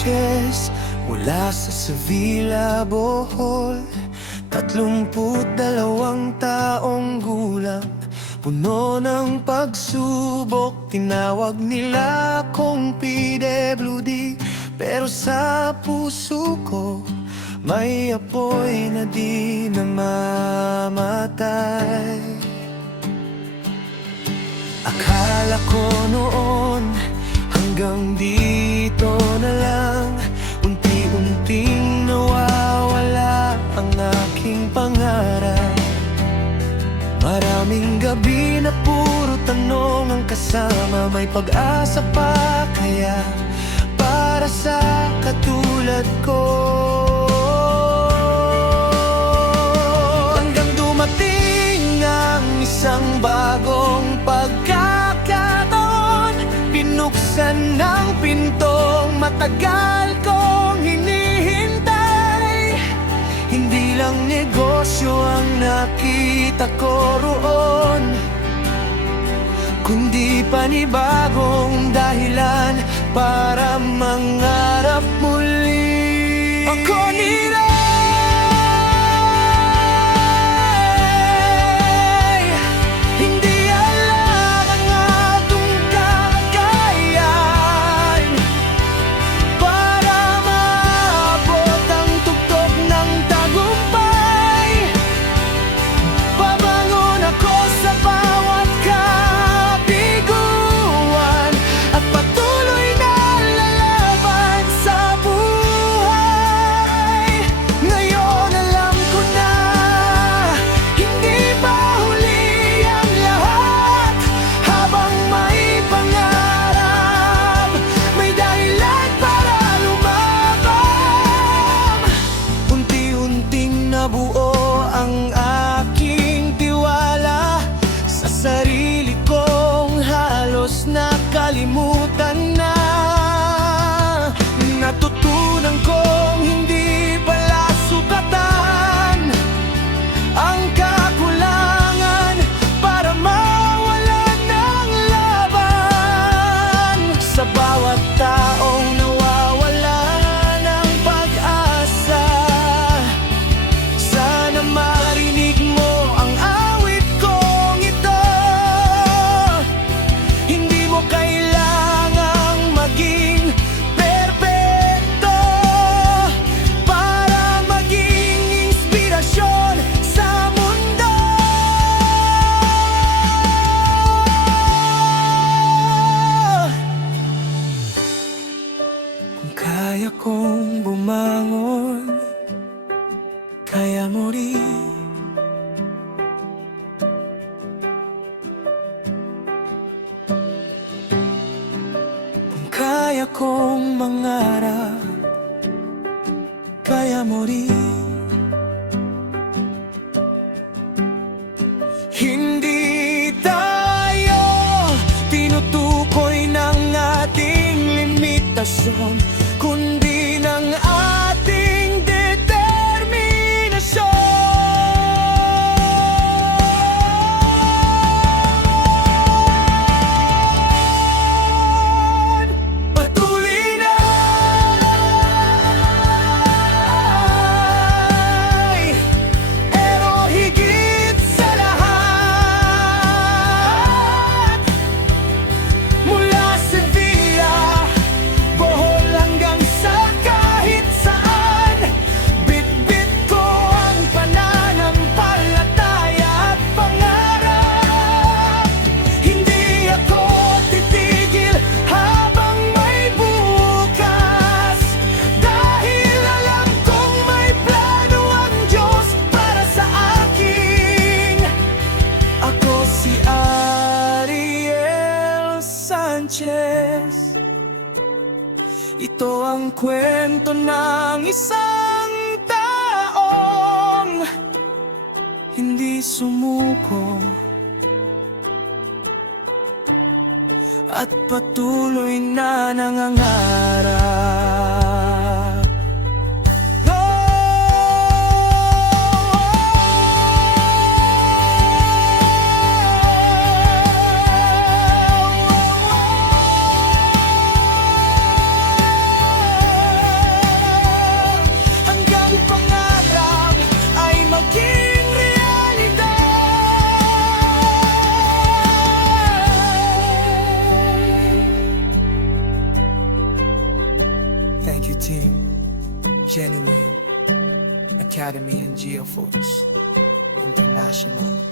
Sanchez mula sa Sevilla, Bohol. 32 taong gulang, puno ng pagsubok. Tinawag nila kong PWD, pero sa puso ko may apoy na di namamatay. Akala ko noon hanggang dito na lang, unti-unting nawawala ang aking pangarap. Maraming gabi na puro tanong ang kasama, may pag-asa pa kaya para sa katulad ko? Hanggang dumating ang isang bagong pagkakataon, binuksan ng pintong matagal kong hinihintay. Hindi lang negosyo ang nakita ko roon, kundi panibagong dahilan para mangarap muli. Ako nila'y hindi alam ang atong kakayahan para maabot ang tuktok ng tagumpay. Pabangon ako sa bawat kabiguan at patuloy na lalaban sa buhay. Ngayon alam ko na hindi pa huli ang lahat. Habang may pangarap, may dahilan para lumaban. Unti-unting nabuo ang aking tiwala sa sarili kong halos nakalimutan na. Natutunan kong hindi pala sukatan ang kakulangan para mawalan ng laban. Sa bawat taong nawawala ng pag-asa, sana marinig mo ang awit kong ito. Hindi mo kailangang maging perpekto para maging inspirasyon sa mundo. Kung kaya kong bumangon, kaya mo rin. Kung kaya kong mangarap, kaya mo rin. Hindi tayo tinutukoy ng ating limitasyon, kundi ng ating determinasyon. Patuloy na pero higit sa lahat, mula Sevilla, Bohol hanggang sa kahit saan, bitbit ko ang pananampalataya at pangarap. Hindi ako titigil habang may bukas, dahil alam kong may plano ang Diyos para sa akin. Ako si Ariel Sanchez. Ito ang kwento ng isang taong hindi sumuko at patuloy na nangangarap. Genuine Academy and Geophotos International.